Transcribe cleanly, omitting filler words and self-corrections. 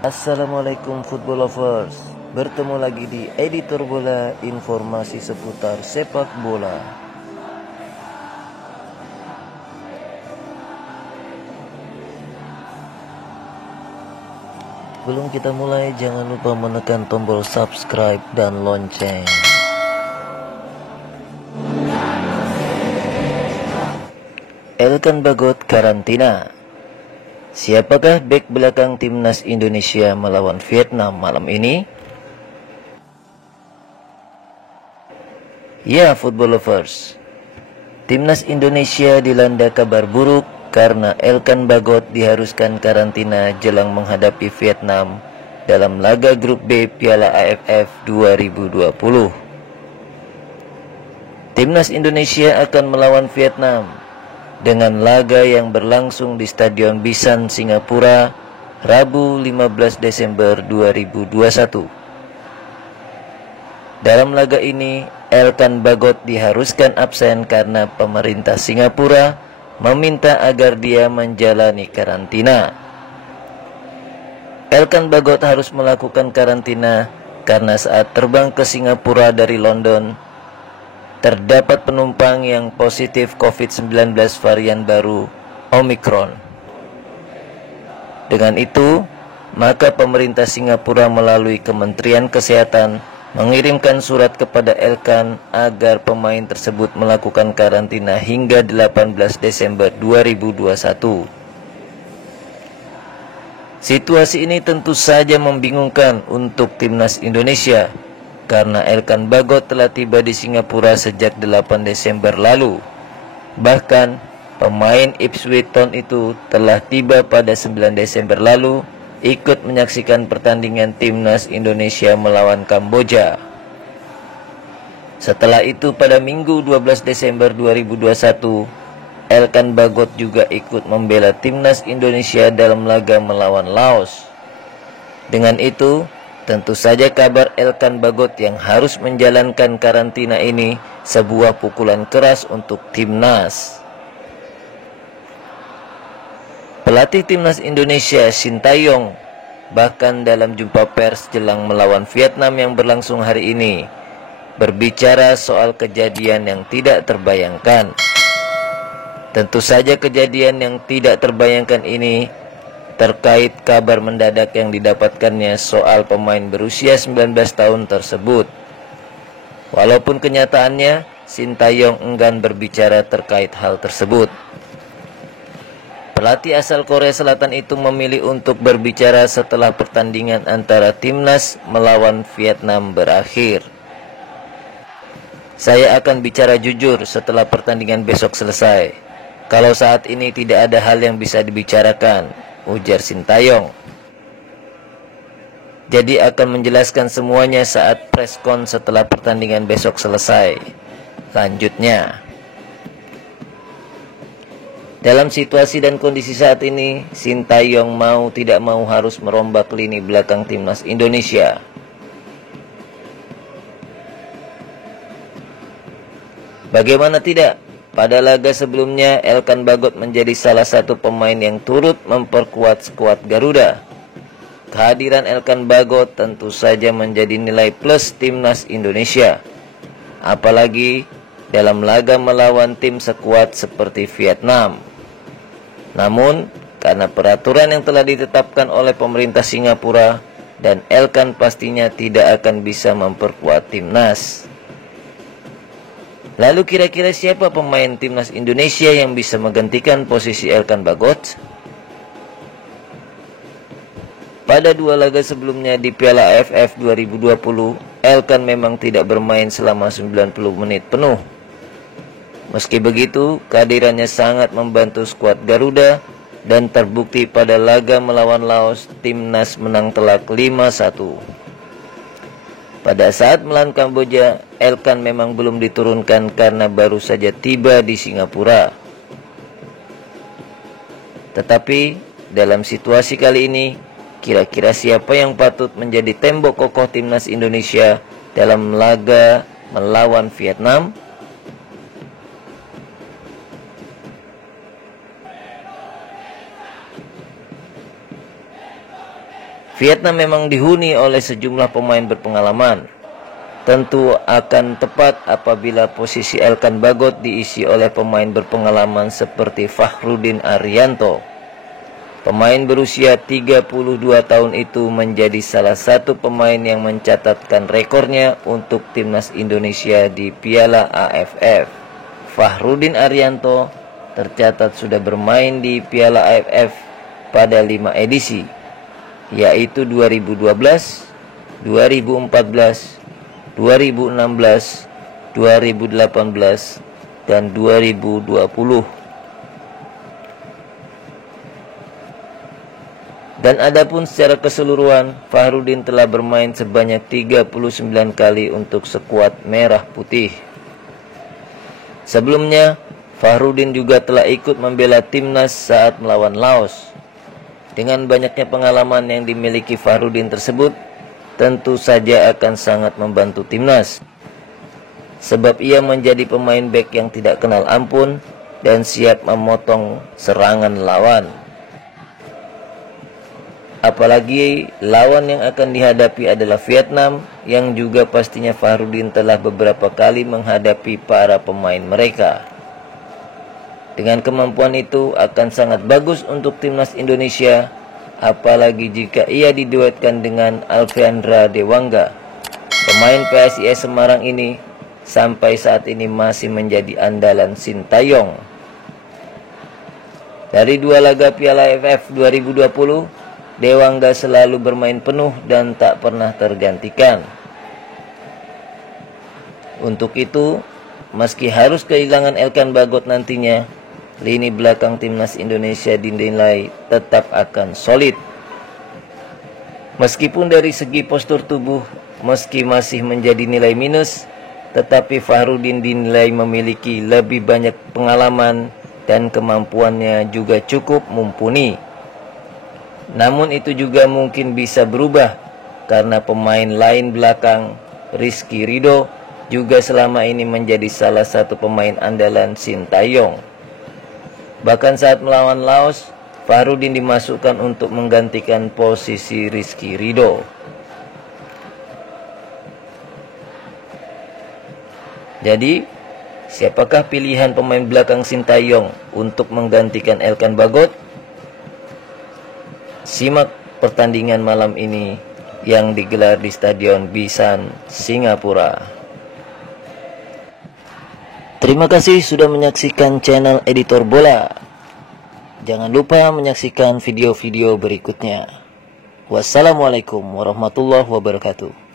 Assalamualaikum football lovers. Bertemu lagi di Editor Bola, informasi seputar sepak bola. Sebelum kita mulai, jangan lupa menekan tombol subscribe dan lonceng. Elkan Bagot karantina. Siapakah bek belakang timnas Indonesia melawan Vietnam malam ini? Ya, football lovers, timnas Indonesia dilanda kabar buruk karena Elkan Bagot diharuskan karantina jelang menghadapi Vietnam dalam laga grup B Piala AFF 2020. Timnas Indonesia akan melawan Vietnam dengan laga yang berlangsung di Stadion Bisan, Singapura, Rabu 15 Desember 2021. Dalam laga ini, Elkan Bagot diharuskan absen karena pemerintah Singapura meminta agar dia menjalani karantina. Elkan Bagot harus melakukan karantina karena saat terbang ke Singapura dari London, terdapat penumpang yang positif COVID-19 varian baru Omicron. Dengan itu, maka pemerintah Singapura melalui Kementerian Kesehatan mengirimkan surat kepada Elkan agar pemain tersebut melakukan karantina hingga 18 Desember 2021. Situasi ini tentu saja membingungkan untuk timnas Indonesia karena Elkan Bagot telah tiba di Singapura sejak 8 Desember lalu. Bahkan, pemain Ipswich Town itu telah tiba pada 9 Desember lalu, ikut menyaksikan pertandingan timnas Indonesia melawan Kamboja. Setelah itu pada Minggu 12 Desember 2021, Elkan Bagot juga ikut membela timnas Indonesia dalam laga melawan Laos. Dengan itu, tentu saja kabar Elkan Bagot yang harus menjalankan karantina ini sebuah pukulan keras untuk timnas. Pelatih timnas Indonesia Sintayong bahkan dalam jumpa pers jelang melawan Vietnam yang berlangsung hari ini berbicara soal kejadian yang tidak terbayangkan. Tentu saja kejadian yang tidak terbayangkan ini terkait kabar mendadak yang didapatkannya soal pemain berusia 19 tahun tersebut. Walaupun kenyataannya Sintayong enggan berbicara terkait hal tersebut. Pelatih asal Korea Selatan itu memilih untuk berbicara setelah pertandingan antara timnas melawan Vietnam berakhir. Saya akan bicara jujur setelah pertandingan besok selesai. Kalau saat ini tidak ada hal yang bisa dibicarakan, ujar Sintayong. Jadi akan menjelaskan semuanya saat preskon setelah pertandingan besok selesai. Lanjutnya, dalam situasi dan kondisi saat ini, Sintayong mau tidak mau harus merombak lini belakang timnas Indonesia. Bagaimana tidak? Pada laga sebelumnya, Elkan Bagot menjadi salah satu pemain yang turut memperkuat skuad Garuda. Kehadiran Elkan Bagot tentu saja menjadi nilai plus timnas Indonesia. Apalagi dalam laga melawan tim sekuat seperti Vietnam. Namun, karena peraturan yang telah ditetapkan oleh pemerintah Singapura dan Elkan pastinya tidak akan bisa memperkuat timnas. Lalu kira-kira siapa pemain timnas Indonesia yang bisa menggantikan posisi Elkan Bagot? Pada dua laga sebelumnya di Piala AFF 2020, Elkan memang tidak bermain selama 90 menit penuh. Meski begitu, kehadirannya sangat membantu skuad Garuda dan terbukti pada laga melawan Laos, timnas menang telak 5-1. Pada saat melawan Kamboja, Elkan memang belum diturunkan karena baru saja tiba di Singapura. Tetapi dalam situasi kali ini, kira-kira siapa yang patut menjadi tembok kokoh timnas Indonesia dalam laga melawan Vietnam? Vietnam memang dihuni oleh sejumlah pemain berpengalaman. Tentu akan tepat apabila posisi Elkan Bagot diisi oleh pemain berpengalaman seperti Fakhrudin Arianto. Pemain berusia 32 tahun itu menjadi salah satu pemain yang mencatatkan rekornya untuk timnas Indonesia di Piala AFF. Fakhrudin Arianto tercatat sudah bermain di Piala AFF pada 5 edisi, yaitu 2012, 2014, 2016, 2018, dan 2020. Dan adapun secara keseluruhan, Fakhrudin telah bermain sebanyak 39 kali untuk skuad Merah Putih. Sebelumnya, Fakhrudin juga telah ikut membela timnas saat melawan Laos. Dengan banyaknya pengalaman yang dimiliki Fakhrudin tersebut, tentu saja akan sangat membantu timnas. Sebab ia menjadi pemain bek yang tidak kenal ampun dan siap memotong serangan lawan. Apalagi lawan yang akan dihadapi adalah Vietnam, yang juga pastinya Fakhrudin telah beberapa kali menghadapi para pemain mereka. Dengan kemampuan itu akan sangat bagus untuk timnas Indonesia, apalagi jika ia diduetkan dengan Alfeandra Dewangga. Pemain PSIS Semarang ini sampai saat ini masih menjadi andalan Sintayong. Dari 2 laga Piala AFF 2020, Dewangga selalu bermain penuh dan tak pernah tergantikan. Untuk itu, meski harus kehilangan Elkan Bagot nantinya, lini belakang timnas Indonesia dinilai tetap akan solid. Meskipun dari segi postur tubuh meski masih menjadi nilai minus, tetapi Fakhrudin dinilai memiliki lebih banyak pengalaman dan kemampuannya juga cukup mumpuni. Namun itu juga mungkin bisa berubah karena pemain lain belakang Rizky Ridho juga selama ini menjadi salah satu pemain andalan Sintayong. Bahkan saat melawan Laos, Fakhrudin dimasukkan untuk menggantikan posisi Rizky Ridho. Jadi, siapakah pilihan pemain belakang Sintayong untuk menggantikan Elkan Bagot? Simak pertandingan malam ini yang digelar di Stadion Bisan, Singapura. Terima kasih sudah menyaksikan channel Editor Bola. Jangan lupa menyaksikan video-video berikutnya. Wassalamualaikum warahmatullahi wabarakatuh.